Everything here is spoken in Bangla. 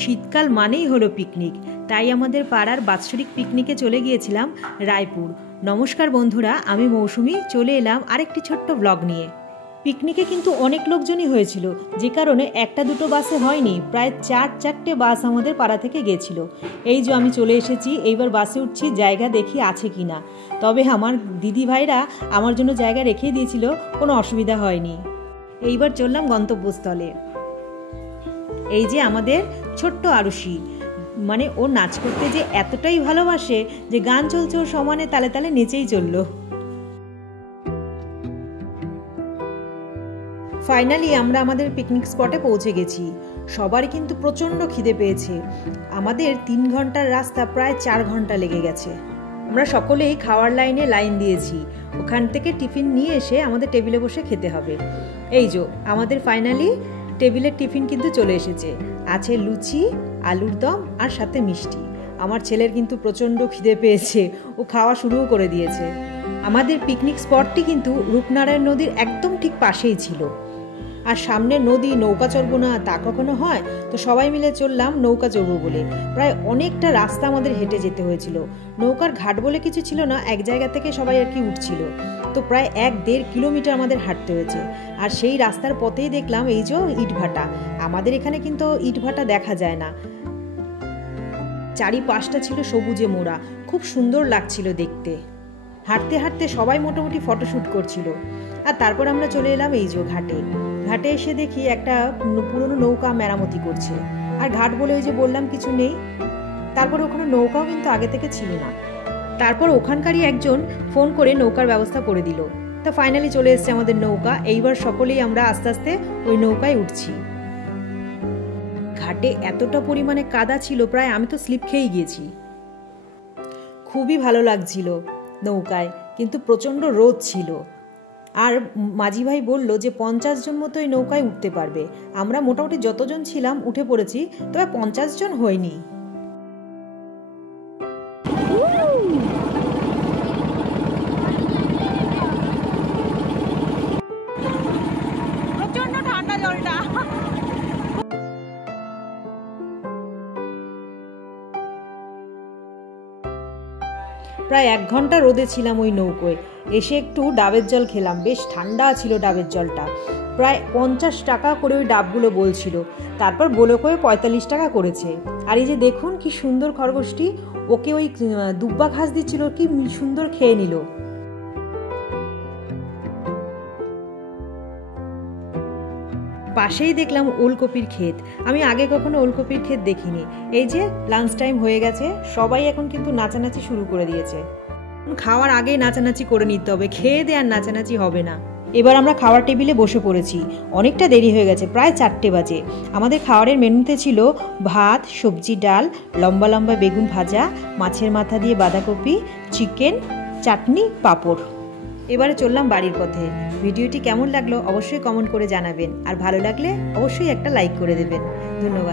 শীতকাল মানেই হলো পিকনিক, তাই আমাদের পাড়ার বাৎসরিক পিকনিকে চলে গিয়েছিলাম রায়পুর। নমস্কার বন্ধুরা, আমি মৌসুমি চলে এলাম আরেকটি ছোট্ট ব্লগ নিয়ে। পিকনিকে কিন্তু অনেক লোকজনই হয়েছিল, যে কারণে একটা দুটো বাসে হয়নি, প্রায় চারটে বাস আমাদের পাড়া থেকে গেছিল। এই যে আমি চলে এসেছি, এইবার বাসে উঠছি, জায়গা দেখি আছে কি না। তবে আমার দিদি ভাইরা আমার জন্য জায়গা রেখে দিয়েছিল, কোনো অসুবিধা হয়নি। এইবার চললাম গন্তব্যস্থলে। এই যে আমাদের ছোট্ট আরুষি, মানে ও নাচ করতে যে এতটাই ভালোবাসে যে গান চলছে ওর সমানে তালে তালে নেচেই চললো। ফাইনালি আমরা আমাদের পিকনিক স্পটে পৌঁছে গেছি। সবারই কিন্তু প্রচণ্ড খিদে পেয়েছে। আমাদের 3 ঘন্টার রাস্তা প্রায় 4 ঘন্টা লেগে গেছে। আমরা সকলেই খাওয়ার লাইন দিয়েছি। ওখান থেকে টিফিন নিয়ে এসে আমাদের টেবিলে বসে খেতে হবে। এই যে আমাদের ফাইনালি টেবিলের টিফিন কিন্তু চলে এসেছে। আছে লুচি, আলুর দম আর সাথে মিষ্টি। আমার ছেলের কিন্তু প্রচণ্ড খিদে পেয়েছে, ও খাওয়া শুরুও করে দিয়েছে। আমাদের পিকনিক স্পটটি কিন্তু রূপনারায়ণ নদীর একদম ঠিক পাশেই ছিল। আর সামনে নদী, নৌকা চড়বো না তা কখনো হয়, তো সবাই মিলে চললাম নৌকা চড়বো বলে। প্রায় অনেকটা রাস্তা আমাদের হেঁটে যেতে হয়েছিল। নৌকার ঘাট বলে কিছু ছিল না, এক জায়গা থেকে সবাই আর কি উঠছিল। তো প্রায় 1-1.5 কিলোমিটার আমাদের হাঁটতে হয়েছে। আর সেই রাস্তার পথেই দেখলাম এই যে ইটভাটা। আমাদের এখানে কিন্তু ইটভাটা দেখা যায় না। চারিপাশটা ছিল সবুজে মোড়া, খুব সুন্দর লাগছিল দেখতে। হাঁটতে হাঁটতে সবাই মোটামুটি ফটোশ্যুট করছিল। আর তারপর আমরা চলে এলাম এই যে ঘাটে। ঘাটে এসে দেখি একটা পুরনো নৌকা মেরামতি করছে। আর ঘাট বলে ওই যে বললাম কিছু নেই। তারপর ওখানে নৌকাও কিন্তু আগে থেকে ছিল না। তারপর ওখানকারই একজন ফোন করে নৌকার ব্যবস্থা করে দিল। তা ফাইনালি চলে এসেছে আমাদের নৌকা। এইবার সকলেই আমরা আস্তে আস্তে ওই নৌকায় উঠছি। ঘাটে এতটা পরিমাণে কাদা ছিল, প্রায় আমি তো স্লিপ খেয়েই গিয়েছি। খুবই ভালো লাগছিল নৌকায়, কিন্তু প্রচণ্ড রোদ ছিল। আর মাঝি ভাই বলল যে 50 জন মতো এই নৌকায় উঠতে পারবে। আমরা মোটামুটি যতজন ছিলাম উঠে পড়েছি, তবে 50 জন হয়নি। প্রচণ্ড ঠান্ডা জলটা। প্রায় 1 ঘন্টা রোদে ছিলাম ওই নৌকোয়। এসে একটু ডাবের জল খেলাম, বেশ ঠান্ডা ছিল ডাবের জলটা। প্রায় 50 টাকা করে ওই ডাবগুলো বলছিল। তারপর বলে কয়ে 45 টাকা করেছে। আর এই যে দেখুন কি সুন্দর খরগোশটি, ওকে ওই দুব্বা ঘাস দিচ্ছিল, কি সুন্দর খেয়ে নিল। পাশেই দেখলাম ওলকপির ক্ষেত। আমি আগে কখনো ওলকপির ক্ষেত দেখিনি। এই যে লাঞ্চ টাইম হয়ে গেছে, সবাই এখন কিন্তু নাচানাচি শুরু করে দিয়েছে। খাওয়ার আগেই নাচানাচি করে নিতে হবে, খেয়ে দিয়ে আর নাচানাচি হবে না। এবার আমরা খাওয়ার টেবিলে বসে পড়েছি। অনেকটা দেরি হয়ে গেছে, প্রায় 4টে বাজে। আমাদের খাওয়ারের মেনুতে ছিল ভাত, সবজি, ডাল, লম্বা লম্বা বেগুন ভাজা, মাছের মাথা দিয়ে বাঁধাকপি, চিকেন, চাটনি, পাঁপড়। এবারে চললাম বাড়ির পথে। ভিডিওটি কেমন লাগলো অবশ্যই কমেন্ট করে জানাবেন, আর ভালো লাগলে অবশ্যই একটা লাইক করে দেবেন। ধন্যবাদ।